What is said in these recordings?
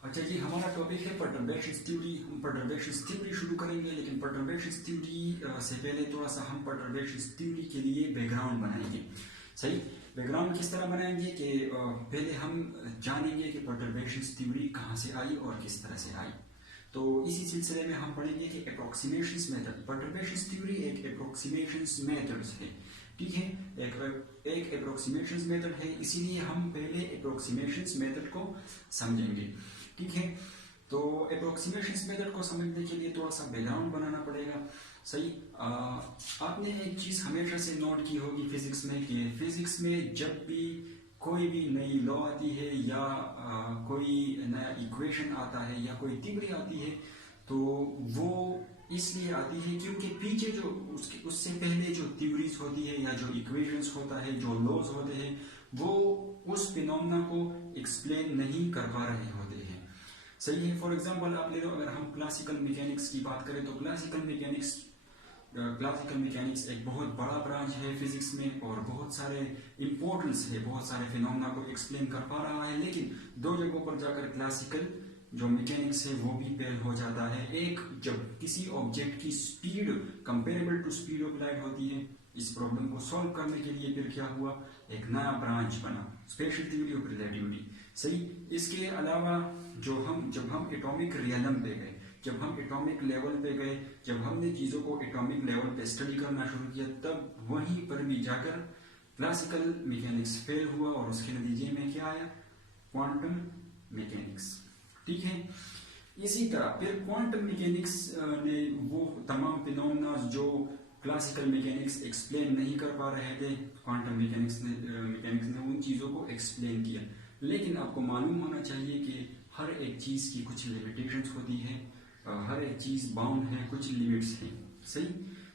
अच्छा जी, हमारा टॉपिक है परटर्बेशन थ्योरी। हम परटर्बेशन थ्योरी शुरू करेंगे, लेकिन परटर्बेशन थ्योरी से पहले थोड़ा सा हम परटर्बेशन थ्योरी के लिए बैकग्राउंड बनाएंगे। सही, बैकग्राउंड किस तरह बनाएंगे कि पहले हम जानेंगे कि परटर्बेशन थ्योरी कहाँ से आई और किस तरह से आई। तो इसी सिलसिले में हम पढ़ेंगे कि अप्रोक्सीमेशन मेथड, परटर्बेशन थ्योरी एक अप्रोक्सीमेशन मेथड है। ठीक है, एक अप्रोक्सीमेशन मेथड है, इसीलिए हम पहले अप्रोक्सीमेशन मेथड को समझेंगे। ठीक है, तो अप्रोक्सीमेशन मेथड को समझने के लिए थोड़ा सा बैकग्राउंड बनाना पड़ेगा। सही, आपने एक चीज हमेशा से नोट की होगी फिजिक्स में कि फिजिक्स में जब भी कोई भी नई लॉ आती है या कोई नया इक्वेशन आता है या कोई थ्योरी आती है, तो वो इसलिए आती है क्योंकि पीछे जो उससे पहले जो थ्योरीज होती है या जो इक्वेशंस होता है, जो लॉज होते हैं, वो उस फिनोमेना को एक्सप्लेन नहीं कर पा रहे होते हैं। सही है, फॉर एग्जांपल आप ले लो, अगर हम क्लासिकल मैकेनिक्स की बात करें तो क्लासिकल मैकेनिक्स एक बहुत बड़ा ब्रांच है फिजिक्स में और बहुत सारे इंपॉर्टेंस है, बहुत सारे फिनोमेना को एक्सप्लेन कर पा रहा है। लेकिन दो जगहों पर जाकर क्लासिकल जो मैकेनिक्स है वो भी फेल हो जाता है। एक, जब किसी ऑब्जेक्ट की speed comparable to speed of light होती है। इस प्रॉब्लम को सॉल्व करने के लिए फिर क्या हुआ, एक नया ब्रांच बना, स्पेशल थ्योरी ऑफ रिलेटिविटी। सही, इसके अलावा जब हम एटॉमिक रियलम पे गए, जब हम एटॉमिक लेवल पे गए, जब हमने चीजों को एटॉमिक लेवल पे स्टडी करना शुरू किया, तब वहीं पर भी जाकर क्लासिकल मैकेनिक्स फेल हुआ और उसके नतीजे में क्या आया, क्वांटम मैकेनिक्स। ठीक है, इसी तरह फिर क्वांटम मैकेनिक्स ने वो तमाम फिनोमेना जो क्लासिकल मैकेनिक्स एक्सप्लेन नहीं कर पा रहे थे, क्वांटम मैकेनिक्स ने उन चीजों को एक्सप्लेन किया। लेकिन आपको मालूम होना चाहिए कि हर एक चीज की कुछ लिमिटेशंस होती है, हर एक चीज बाउंड है, कुछ लिमिट्स हैं। सही,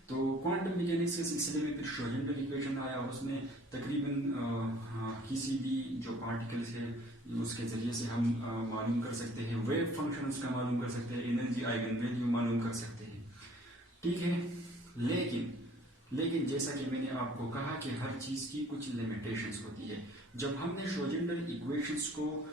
तो क्वांटम मैकेनिक्स के सिलसिले में फिर श्रोडिंगर इक्वेशन आया और उसमें तकरीबन किसी भी जो पार्टिकल्स है उसके जरिए से हम मालूम कर सकते हैं, वेव फंक्शन उसका मालूम कर सकते हैं, एनर्जी आइगन वैल्यू मालूम कर सकते हैं। ठीक है, लेकिन जैसा कि मैंने आपको कहा कि हर चीज की कुछ लिमिटेशंस होती है। जब हमने श्रोडिंगर इक्वेशंस को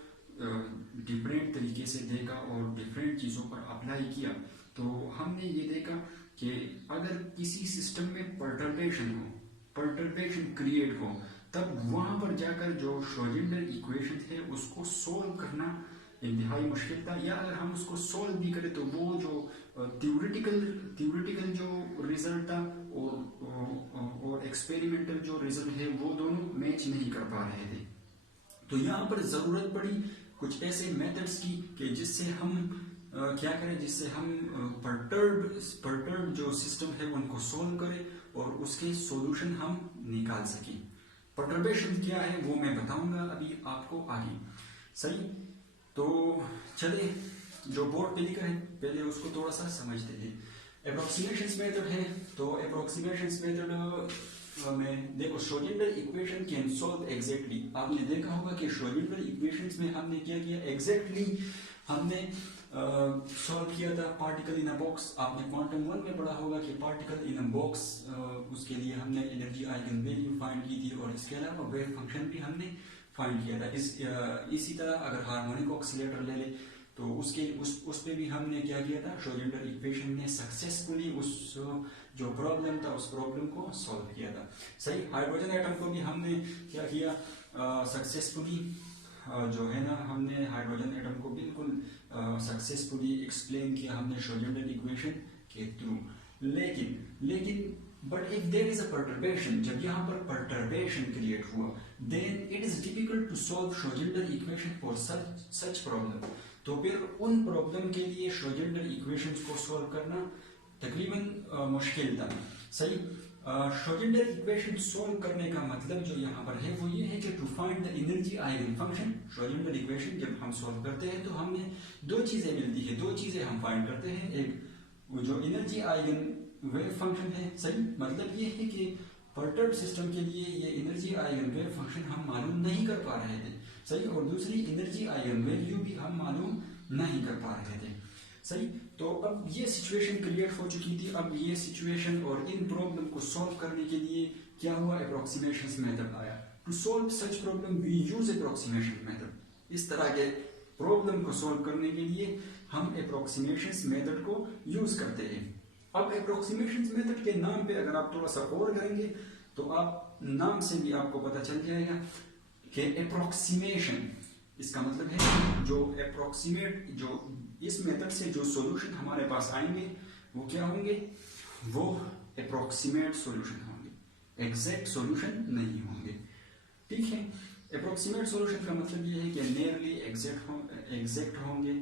डिफरेंट तरीके से देखा और डिफरेंट चीजों पर अप्लाई किया, तो हमने ये देखा कि अगर किसी सिस्टम में परटर्बेशन क्रिएट हो, तब वहां पर जाकर जो श्रोडिंगर इक्वेशन है उसको सोल्व करना इंतहाई मुश्किल था। या अगर हम उसको सोल्व भी करें तो वो जो थ्योरेटिकल जो रिजल्ट था और एक्सपेरिमेंटल जो रिजल्ट है वो दोनों मैच नहीं कर पा रहे थे। तो यहाँ पर जरूरत पड़ी कुछ ऐसे मेथड्स की कि जिससे हम क्या करें, जिससे हम परटर्ब जो सिस्टम है उनको सोल्व करें और उसके सॉल्यूशन हम निकाल सकें। परटर्बेशन क्या है वो मैं बताऊंगा अभी आपको आगे। सही, तो चले जो बोर्ड पे लिखा है पहले उसको थोड़ा सा समझते हैं। अप्रोक्सीमेशन मेथड है, तो अप्रोक्सीमेशन मेथड में देखो, Schrodinger equation can solve exactly. आपने देखा होगा कि श्रोडिंगर इक्वेशंस में हमने क्या किया, एग्जैक्टली हमने सॉल्व किया था पार्टिकल इन अ बॉक्स। आपने क्वांटम 1 में पढ़ा होगा कि पार्टिकल इन अ बॉक्स, उसके लिए हमने एनर्जी आइगन वैल्यू फाइंड की थी और इसके अलावा वेव फंक्शन भी हमने फाइंड किया था। इसी तरह अगर हार्मोनिक ऑक्सीलेटर ले ले तो उस पे भी हमने क्या किया था, श्रोडिंगर इक्वेशन ने सक्सेसफुली उस जो प्रॉब्लम था उस प्रॉब्लम को सॉल्व किया था। सही, हाइड्रोजन एटम को भी हमने क्या किया, सक्सेसफुली जो है ना, हमने हाइड्रोजन एटम को बिल्कुल सक्सेसफुली एक्सप्लेन किया हमने श्रोडिंगर इक्वेशन के थ्रू। लेकिन but if there is a perturbation, जब यहाँ पर परटर्बेशन क्रिएट हुआ, then it is difficult to solve Schrodinger equation for such problem. तो फिर उन प्रॉब्लम के लिए श्रोडिंगर इक्वेशंस को सॉल्व करना तकरीबन मुश्किल था। सही, श्रोडिंगर इक्वेशन सॉल्व करने का मतलब जो यहाँ पर है वो ये है कि to find the energy eigen function. Schrodinger equation जब हम सॉल्व करते हैं तो हमें दो चीजें मिलती है, दो चीजें हम फाइंड करते हैं। एक जो एनर्जी आइगन वेव फंक्शन है, सही, मतलब ये है कि परटर्ब सिस्टम के लिए ये एनर्जी आइगन वेव फंक्शन हम मालूम नहीं कर पा रहे थे। सही, और दूसरी एनर्जी आइगन वैल्यू भी हम मालूम नहीं कर पा रहे थे। सही, तो अब ये सिचुएशन क्रिएट हो चुकी थी। अब ये सिचुएशन और इन प्रॉब्लम को सॉल्व करने के लिए क्या हुआ, अप्रोक्सीमेशन मेथड आया। To solve such problem we use approximation method. इस तरह के प्रॉब्लम को सॉल्व करने के लिए हम अप्रोक्सीमेशन मेथड को यूज करते हैं। अब अप्रोक्सीमेशन मेथड के नाम पे अगर आप थोड़ा सा और करेंगे तो आप नाम से भी आपको पता चल जाएगा कि अप्रोक्सीमेशन, इसका मतलब है जो अप्रोक्सीमेट, जो इस मेथड से जो सॉल्यूशन हमारे पास आएंगे वो क्या होंगे, वो अप्रोक्सीमेट सॉल्यूशन होंगे, एग्जैक्ट सॉल्यूशन नहीं होंगे। ठीक है, अप्रोक्सीमेट सॉल्यूशन का मतलब ये है कि नियरली एग्जैक्ट होंगे,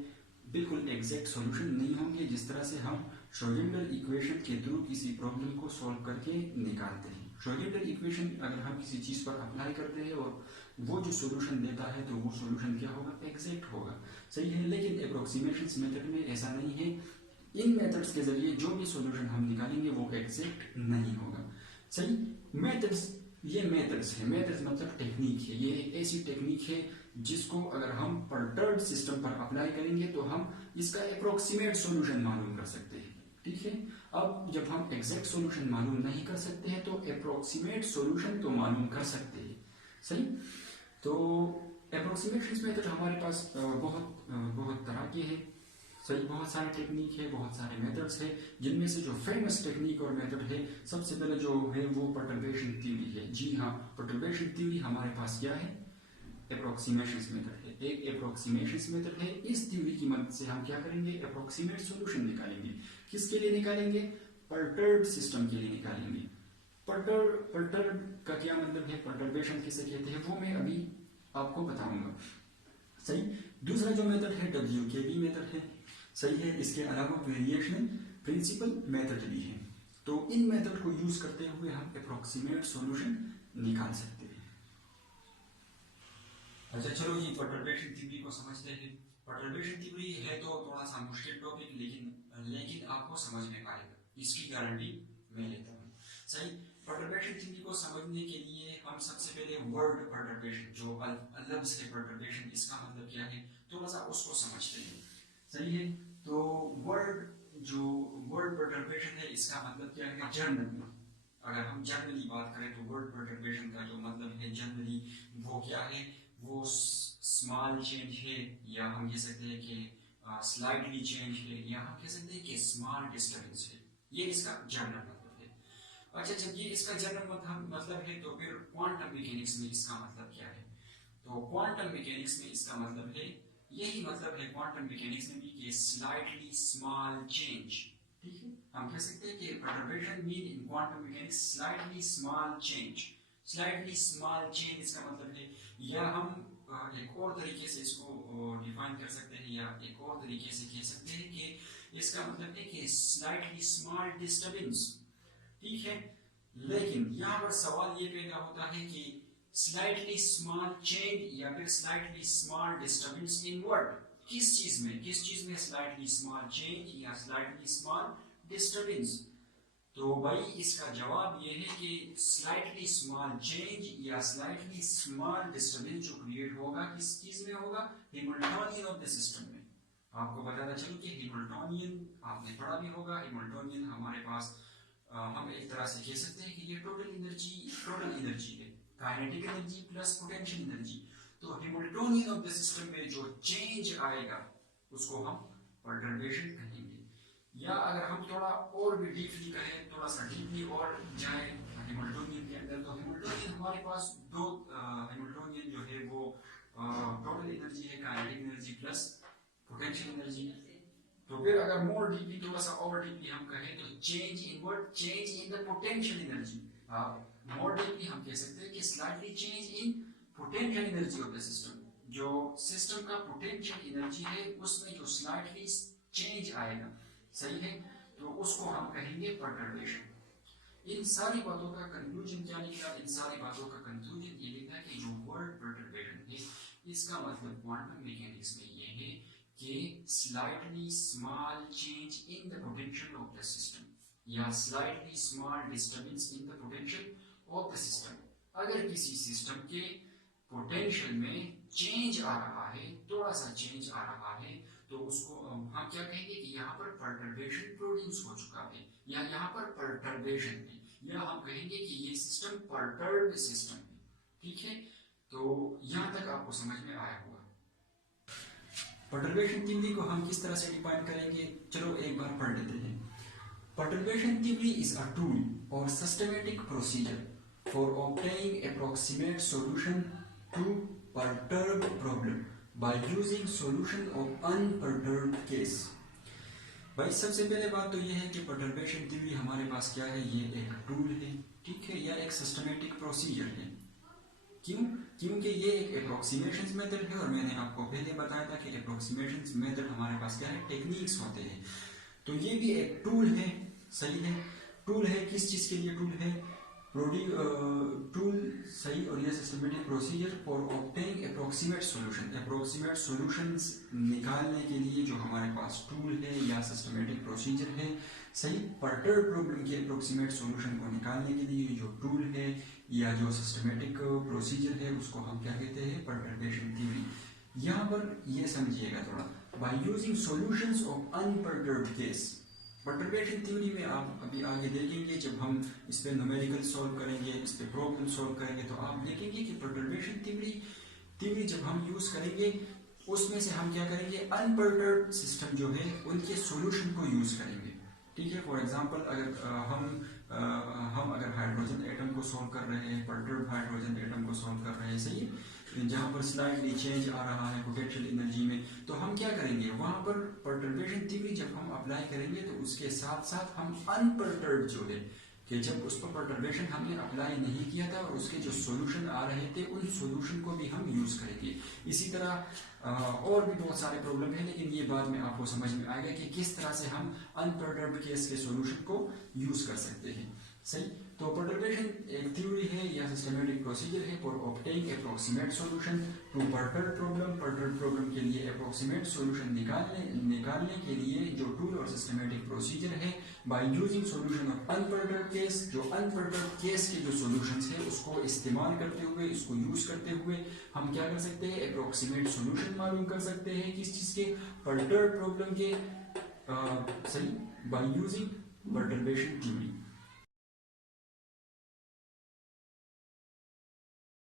बिल्कुल एग्जैक्ट सॉल्यूशन नहीं होंगे, जिस तरह से हम श्रोडिंगर इक्वेशन के थ्रू किसी प्रॉब्लम को सॉल्व करके निकालते हैं। श्रोडिंगर इक्वेशन अगर हम किसी चीज पर अप्लाई करते हैं और वो जो सॉल्यूशन देता है तो वो सॉल्यूशन क्या होगा, एग्जैक्ट होगा, सही है। लेकिन अप्रोक्सीमेशन मेथड में ऐसा नहीं है, इन मेथड्स के जरिए जो भी सॉल्यूशन हम निकालेंगे वो एग्जैक्ट नहीं होगा, सही। मेथड्स, ये मेथड्स है, मेथड्स मतलब टेक्निक है, ये एक ऐसी टेक्निक है जिसको अगर हम पर्टर्ब्ड सिस्टम पर अप्लाई करेंगे तो हम इसका अप्रोक्सीमेट सॉल्यूशन मालूम कर सकते हैं। ठीक है, अब जब हम एग्जैक्ट सॉल्यूशन मालूम नहीं कर सकते हैं तो अप्रोक्सीमेट सॉल्यूशन तो मालूम कर सकते हैं, सही। तो अप्रोक्सीमेशन मेथड हमारे पास बहुत तरह के हैं, सही, बहुत सारे टेक्निक है, बहुत सारे मेथड्स है, जिनमें से जो फेमस टेक्निक और मेथड है, सबसे पहले जो है वो पर्टर्बेशन थ्योरी है। जी हाँ, पर्टर्बेशन थ्योरी हमारे पास क्या है, अप्रोक्सीमेशन मेथड है, एक अप्रोक्सीमेशन मेथड है। इस थ्योरी की मदद से हम क्या करेंगे, अप्रोक्सीमेट सॉल्यूशन निकालेंगे। किसके लिए निकालेंगे, पर्टर्ब्ड सिस्टम के लिए निकालेंगे। पर्टर्ब का क्या मतलब है, पर्टर्बेशन किसे कहते हैं, वो मैं अभी आपको बताऊंगा, सही। दूसरा जो मेथड है WKB मेथड है, सही है। इसके अलावा वेरिएशन प्रिंसिपल मेथड भी है। तो इन मेथड को यूज करते हुए हम अप्रोक्सीमेट सॉल्यूशन निकाल सकते हैं। अच्छा चलो जी, पर्टर्बेशन थ्योरी को समझते हैं। पर्टर्बेशन थ्योरी है तो थोड़ा सा मुश्किल टॉपिक, लेकिन आपको समझ में आएगा, इसकी गारंटी मैं लेता हूँ, सही। पर्टर्बेशन थ्योरी को समझने के लिए हम सबसे पहले वर्ड पर्टर्बेशन, जो लफ्ज है पर्टर्बेशन, इसका मतलब क्या है थोड़ा सा उसको समझते हैं, सही है। तो वर्ड पर्टर्बेशन है, इसका मतलब क्या है जर्नली, अगर हम जनरली बात करें तो वर्ड पर्टर्बेशन का जो मतलब है जनरली वो क्या है, वो स्मॉल चेंज है, या हम कह सकते हैं कि स्लाइटली चेंज है, या हम कह सकते हैं कि स्मॉल डिस्टर्बेंस है, ये इसका जनरल मतलब है। अच्छा, जब ये इसका जनरल मतलब है तो फिर क्वांटम मैकेनिक्स में इसका मतलब क्या है, तो क्वांटम मैकेनिक्स में इसका मतलब है, यही मतलब है क्वांटम मैकेनिक्स में भी, कि स्लाइटली स्मॉल चेंज। ठीक है, हम कह सकते हैं कि perturbation mean in quantum mechanics slightly small change. Slightly small change इसका मतलब है, या हम एक और तरीके से इसको डिफाइन कर सकते हैं, या एक और तरीके से कह सकते हैं कि इसका मतलब है कि स्लाइटली स्मॉल डिस्टर्बेंस। ठीक है, लेकिन यहाँ पर सवाल ये पैदा होता है कि स्लाइटली स्मॉल चेंज या फिर स्लाइटली स्मॉल डिस्टर्बेंस इन वर्ड, किस चीज में स्लाइटली स्मॉल चेंज या स्लाइटली स्मॉल डिस्टर्बेंस। तो भाई इसका जवाब ये है कि स्लाइटली स्मॉल चेंज या स्लाइटली स्मॉल डिस्टर्बेंस जो क्रिएट होगा किस चीज में होगा, हैमिल्टोनियन ऑफ द सिस्टम में। आपको बताना चाहिए कि हैमिल्टोनियन आपने पढ़ा भी होगा। हैमिल्टोनियन हमारे पास हम एक तरह से कह सकते हैं कि ये टोटल एनर्जी है, kinetic energy plus potential energy. तो हैमिल्टोनियन ऑफ द सिस्टम में जो चेंज आएगा उसको हम पर्टर्बेशन कहेंगे। या अगर हम थोड़ा और भी डीपली कहें, थोड़ा सा डीपली और जाए हैमिल्टोनियन के अंदर, तो हैमिल्टोनियन हमारे पास दो हैमिल्टोनियन जो है वो टोटल एनर्जी है, kinetic energy plus potential energy. तो फिर अगर मोर डीपली, थोड़ा सा और डीपली हम कहें तो change in the potential energy. More deeply हम कह सकते हैं कि slightly change in potential energy of the system. जो सिस्टम का पोटेंशियल एनर्जी है उसमें जो स्लाइटली चेंज आएगा, सही है, तो उसको हम कहेंगे पर्टर्बेशन। इन सारी बातों का कंक्लूजन क्या निकला, इन सारी बातों का कंक्लूजन ये निकला कि जो वर्ड पर्टर्बेशन है इसका मतलब क्वांटम मैकेनिक्स में ये है कि slightly small change in the potential of the system या slightly small disturbance in the potential of the system. अगर किसी सिस्टम के पोटेंशियल में चेंज आ रहा है, थोड़ा सा चेंज आ रहा है, तो उसको हम क्या कहेंगे कि यहाँ पर पर्टर्बेशन प्रोड्यूस हो चुका है, या यहाँ पर पर्टर्बेशन है, या हम कहेंगे कि ये सिस्टम पर्टर्ब्ड सिस्टम है। ठीक है, तो यहाँ तक आपको समझ में आया होगा। परटर्बेशन थ्योरी को हम किस तरह से डिफाइन करेंगे, चलो एक बार पढ़ लेते हैं। Perturbation theory is a tool और systematic procedure for obtaining approximate solution to perturbed problem by using solution of unperturbed case। भाई सबसे पहले बात तो ये है कि परटर्बेशन थ्योरी हमारे पास क्या है, ये एक टूल है, ठीक है, या एक सिस्टमैटिक प्रोसीजर है। क्यों? क्योंकि ये एक अप्रोक्सीमेशन मेथड है और मैंने आपको पहले बताया था कि अप्रोक्सीमेशन मेथड हमारे पास क्या है, टेक्निक्स होते हैं। तो ये भी एक टूल है, सही है। टूल है, किस चीज के लिए टूल है, टूल सही, और यह systematic procedure for obtaining approximate solution, approximate solutions निकालने के लिए जो हमारे पास टूल है या सिस्टमैटिक प्रोसीजर है, सही। पर्टर्ब प्रॉब्लम के अप्रोक्सीमेट सॉल्यूशन को निकालने के लिए जो टूल है या जो सिस्टमैटिक प्रोसीजर है उसको हम क्या कहते हैं, परटर्बेशन थ्योरी। यहाँ पर ये समझिएगा थोड़ा, by using solutions of unperturbed case. Perturbation theory में आप अभी आगे देखेंगे, जब हम इस पे न्यूमेरिकल सॉल्व करेंगे, इस पे प्रॉब्लम सॉल्व करेंगे, तो आप देखेंगे कि परटर्बेशन थ्योरी जब हम यूज करेंगे उसमें से हम क्या करेंगे, अनपर्टर्ब्ड सिस्टम जो है उनके सॉल्यूशन को यूज करेंगे, ठीक है। फॉर एग्जांपल अगर हम अगर हाइड्रोजन एटम को सॉल्व कर रहे हैं, पर्टर्ब हाइड्रोजन एटम को सॉल्व कर रहे हैं, सही, जहां पर स्लाइडली चेंज आ रहा है पोटेंशियल एनर्जी में, तो हम क्या करेंगे, वहां पर परटर्बेशन थ्योरी जब हम अप्लाई करेंगे तो उसके साथ साथ हम अनपर्टर्ब जो है कि जब उस पर परटर्बेशन हमने अप्लाई नहीं किया था और उसके जो सॉल्यूशन आ रहे थे उन सॉल्यूशन को भी हम यूज करेंगे। इसी तरह और भी बहुत सारे प्रॉब्लम है, लेकिन ये बाद में आपको समझ में आएगा कि किस तरह से हम अनपर्टर्ब्ड केस के सॉल्यूशन को यूज कर सकते हैं, सही। तो परटर्बेशन एक थ्योरी है या सिस्टमैटिक प्रोसीजर है for obtaining approximate solution to perturbed problem. Perturbed problem के लिए अप्रॉक्सीमेट सॉल्यूशन निकालने के लिए जो टूल और सिस्टमैटिक प्रोसीजर है, by using solution of अनपर्टर्ब case. जो अनपर्टर्ब केस के जो सॉल्यूशंस है उसको इस्तेमाल करते हुए, इसको यूज करते हुए हम क्या कर सकते हैं, अप्रॉक्सीमेट सॉल्यूशन मालूम कर सकते हैं, किस चीज के, पर्टर्ब प्रॉब्लम के, सही, बाय यूजिंग परटर्बेशन थ्योरी।